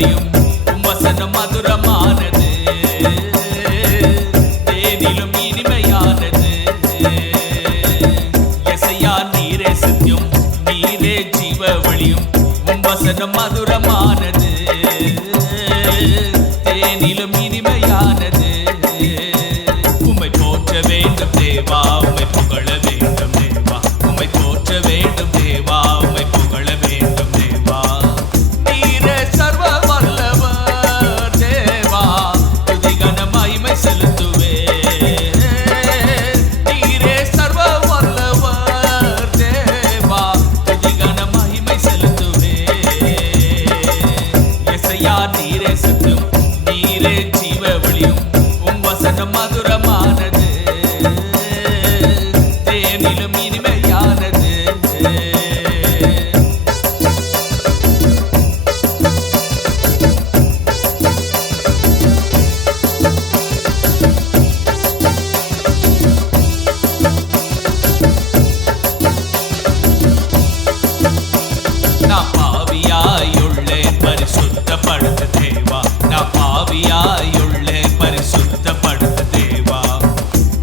வழியும் உம் வசனம் மதுரமானது தேனிலும் இனிமையானது எசையா நீரே சத்தியம் நீரே ஜீவ வழியும் உம் வசனம் மதுரமானது தேனிலும் இனிமையானது உம்மை போற்ற வேண்டும் தேவா உம்மை புகழ வேண்டும் தேவா உம்மை போற்ற வேண்டும் தேவா உம்மை புகழ வேண்டும் தேவா நீரே சர்வ வல்லவர் தேவா துதி கன மகிமை செலுத்துவே நீரே சர்வ வல்லவர் தேவா துதி கன மகிமை செலுத்துவே எசையா நீரே சத்தியம் நீரே ஜீவ வழியும் உம் வசனம் மதுரமானது தேனிலும் இனிமையானது நான் பாவியாயுள்ளேன் பரிசுத்தப்படுத்த தேவா நான் பாவியாயுள்ளேன் பரிசுத்தப்படுத்த தேவா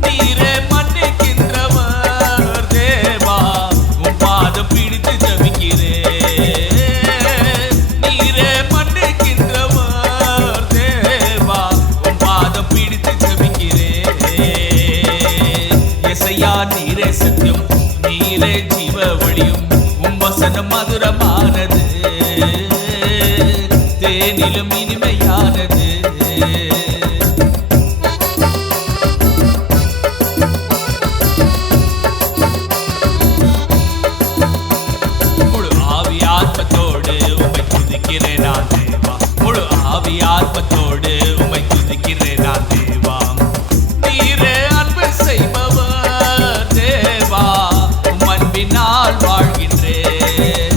நீரே மன்னிக்கின்றவர் தேவா உம் பாதம் பிடித்து ஜெபிக்கிறேன் நீரே மன்னிக்கின்றவர் தேவா உம் பாதம் பிடித்து ஜெபிக்கிறேன் எசையா நீரே சத்தியம் நீரே ஜீவ வழியும் உம் வசனம் மதுரமானது தேனிலும் இனிமையானது முழு ஆவி ஆத்மத்தோடு உம்மை துதிக்கிறேன் நான் தேவா முழு ஆவி ஆத்மத்தோடு உம்மை துதிக்கிறேன் நான் தேவா நீரே அன்பு செய்பவர் தேவா உம் அன்பினால் வாழ்கின்றேன்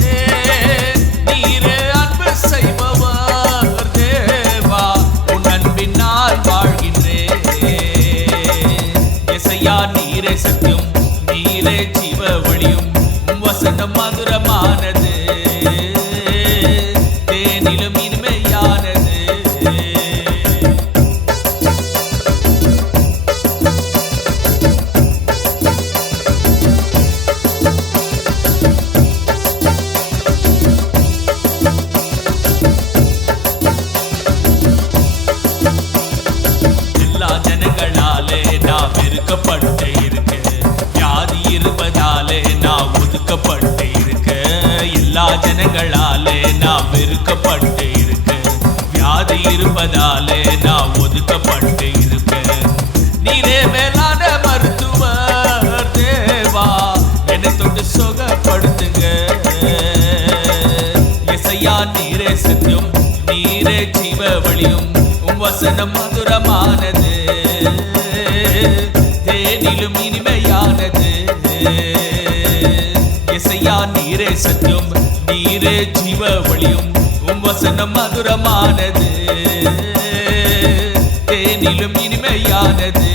நீரே அன்பு செய்பவர் தேவா உன் அன்பினால் வாழ்கின்றேன் எசையா நீரே சத்தியம் நீரே ஜீவ வழியும் உம் வசனம் மதுரமானது தேனிலும் இனிமையானது எல்லா ஜனங்களாலே நான் வெறுக்கப்பட்டு இருக்க வியாதி இருப்பதாலே நான் ஒதுக்கப்பட்டு இருக்க எல்லா ஜனங்களாலே நான் வெறுக்கப்பட்டு இருக்க வியாதி இருப்பதாலே நான் ஒதுக்கப்பட்டு இருக்க நீரே மேலான மருத்துவர் தேவா என்னை தொட்டு சுகப்படுத்துங்க எசையா நீரே சத்தியம் நீரே ஜீவ வழியும் உம் வசனம் மதுரமானது தேனிலும் இனிமையானது எசையா நீரே சத்தியம் நீரே ஜீவ வழியும் உம் வசனம் மதுரமானது தேனிலும் இனிமையானது